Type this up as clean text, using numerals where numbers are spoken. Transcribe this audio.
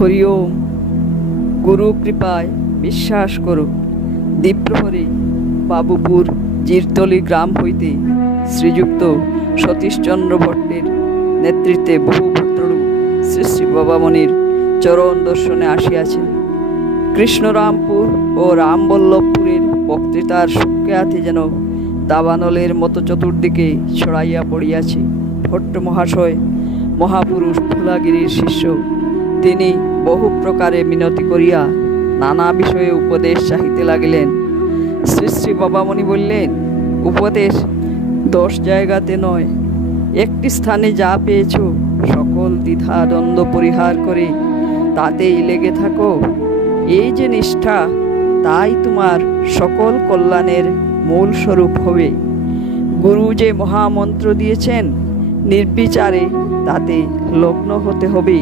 হরি ওম। গুরু কৃপায় বিশ্বাস করো। দ্বীপ্রহরী বাবুপুর জিরতলি গ্রাম হইতে শ্রীযুক্ত সতীশচন্দ্র ভট্টের নেতৃত্বে বহু ভদ্রলোক শ্রী শ্রী বাবামণির চরণ দর্শনে আসিয়াছেন। কৃষ্ণরামপুর ও রামবল্লভপুরের বক্তৃতার সুখ্যাতি যেন দাবানলের মতো চতুর্দিকে ছড়াইয়া পড়িয়াছে। ভট্ট মহাশয় মহাপুরুষ ধুলাগিরির শিষ্য। তিনি বহু প্রকারে মিনতি করিয়া নানা বিষয়ে উপদেশ চাহিতে লাগিলেন। শ্রী শ্রী বাবামণি বললেন, উপদেশ 10 জায়গাতে নয়, একটি স্থানে যা পেয়েছ সকল দ্বিধা দ্বন্দ্ব পরিহার করে তাতেই লেগে থাকো। এই যে নিষ্ঠা, তাই তোমার সকল কল্যাণের মূল স্বরূপ হবে। গুরু যে মহামন্ত্র দিয়েছেন, নির্বিচারে তাতে লগ্ন হতে হবে।